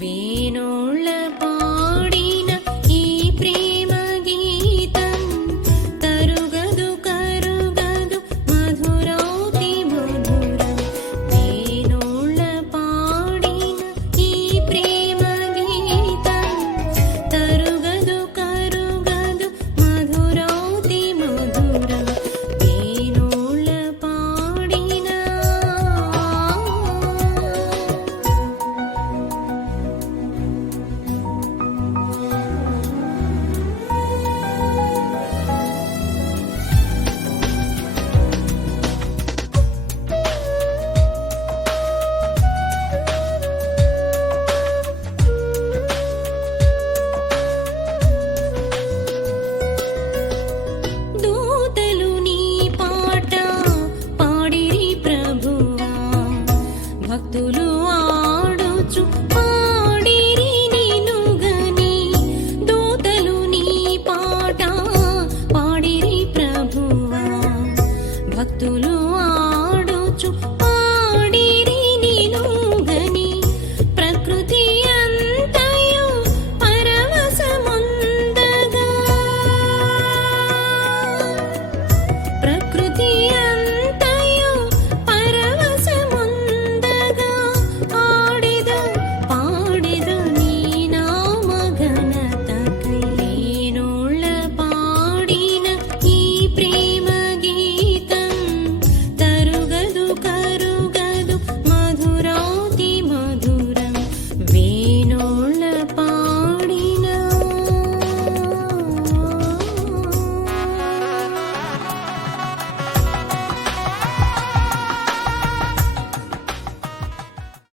వేణోళ్ళ పాడిన ఈ ప్రేమ గీతం తరుగదు కరుగదు మధురాతి మధురం. వేణోళ్ళ పాడిన ఈ ప్రేమ గీతం తరుగదు కరుగదు మధురాతి మధురం. వేణోళ్ళ పాడిన దూతలు నీ పాట పాడిరి ప్రభువా, భక్తులు